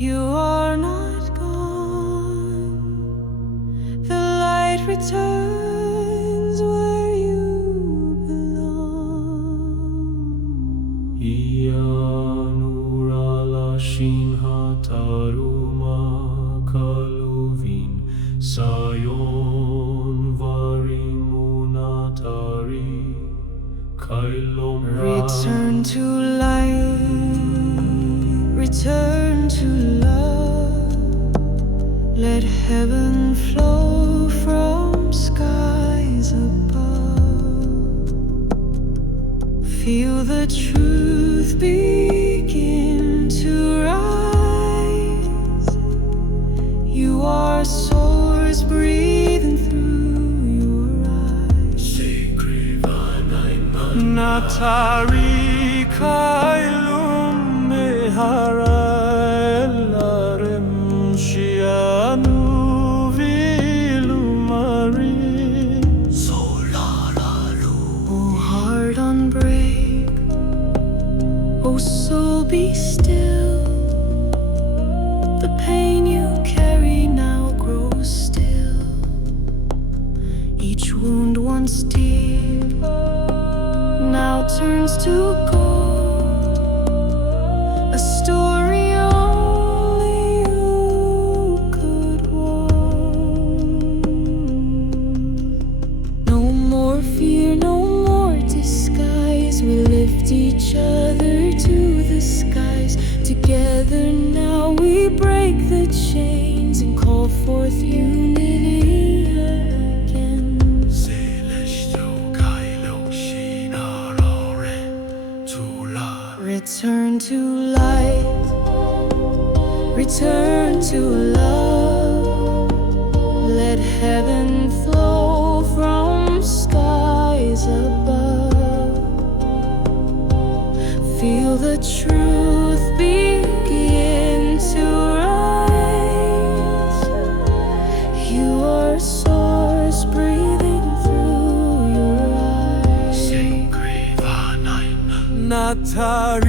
You are not gone. The light returns where you belong. Ianurala shinhataruma kaluvin sayon varimunatari kailom. Return to light, return to love. Let heaven flow from skies above. Feel the truth begin to rise. You are source breathing through your eyes. Natari kailum mehara elarem shianu vilumari solaralu. Oh heart unbreak, oh soul be still. The pain you carry now grows still. Each wound once deep now turns to gold. A story only you could want. No more fear, no more disguise. We lift each other to the skies. Together now we break the chains and call forth unity again. Return to light, return to love. Let heaven flow from skies above. Feel the truth begin to rise. You are source breathing through your eyes. Natari